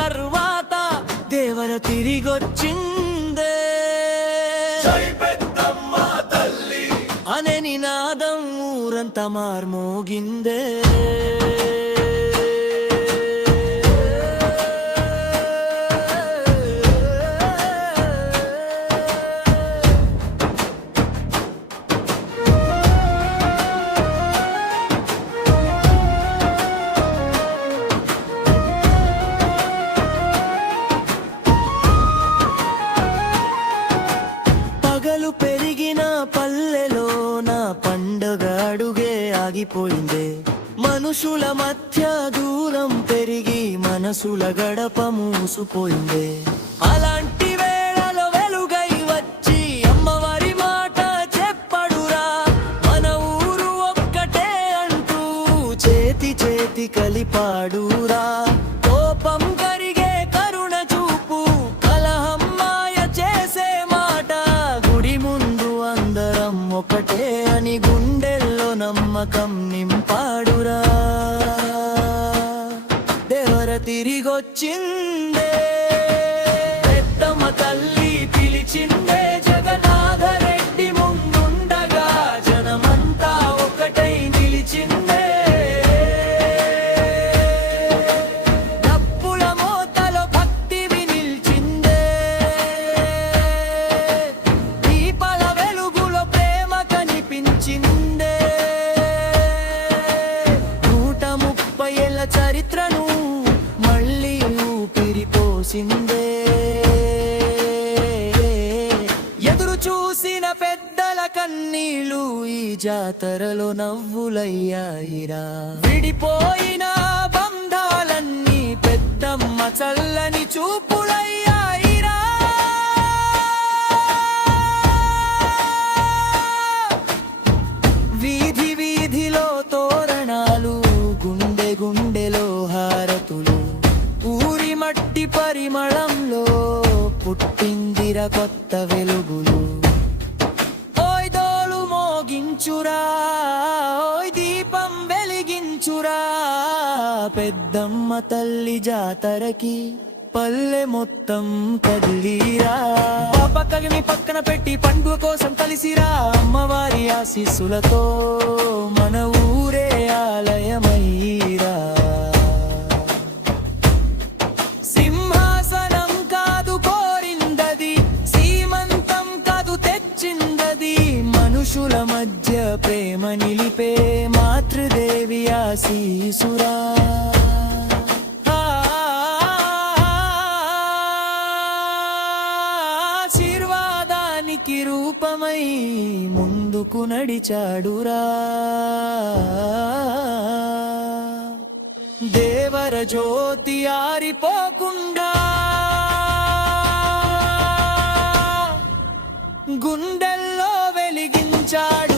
తర్వాత దేవర తిరిగొచ్చిందే. అనే నినాదం ఊరంతా మార్మోగిందే. పగలు పెరిగిన పల్లెలో నా పండగ అడుగే ఆగిపోయిందే. మనుషుల మధ్య దూరం పెరిగి మనసుల గడప మూసుపోయిందే. అలాంటి వేళలో వెలుగై వచ్చి అమ్మవారి మాట చెప్పడురా, మన ఊరు ఒక్కటే అంటూ చేతి చేతి కలిపాడురా. కోపం కరిగే కరుణ చూపు, కలహం మాయ చేసే మాట, గుడి ముందు అందరం ఒకటే అని గుండెల్లో నమ్మకం నింపాడురా. దేవర తిరిగొచ్చిందే. పెద్దమ్మ తల్లి పిలిచిందే. జగన్నాథరెడ్డి ముందుండగా జనమంతా ఒకటై నిలిచిందే. డప్పుల మోతలో భక్తివి నిల్చిందే. దీపాల వెలుగులో ప్రేమ కనిపించిందే. 130 ఏళ్ల చరిత్రను మళ్ళీ ఊపిరిపోసిందే. ఎదురు చూసిన పెద్దల కన్నీళ్ళు ఈ జాతరలో నవ్వులయ్యాయిరా. విడిపోయిన బంధాలన్నీ పెద్దమ్మ చల్లని చూపులయ్యాయిరా. వీధి వీధిలో తోరణాలు, గుండె గుండెలో హారతులు, ఊరి మట్టి పరిమళంలో పుట్టిందిర కొత్త వెలుగులు. ఓయ్ దోలు మోగించురా, ఓయ్ దీపం వెలిగించురా. పెద్దమ్మ తల్లి జాతరకి పల్లె మొత్తం కదిలిరా. పక్కని పక్కన పెట్టి పండుగ కోసం కలిసిరా. అమ్మవారి ఆశీస్సులతో మన ఊరే ఆలయమయ్యిరా. సింహాసనం కాదు కోరిందది, సీమంతం కాదు తెచ్చిందది, మనుషుల మధ్య ప్రేమ నిలిపే మాతృదేవి ఆశీసురా. ఆశీర్వాదానికి రూపమై ముందుకు నడిచాడురా. దేవర జ్యోతి ఆరిపోకుండా గుండెల్లో వెలిగించాడు.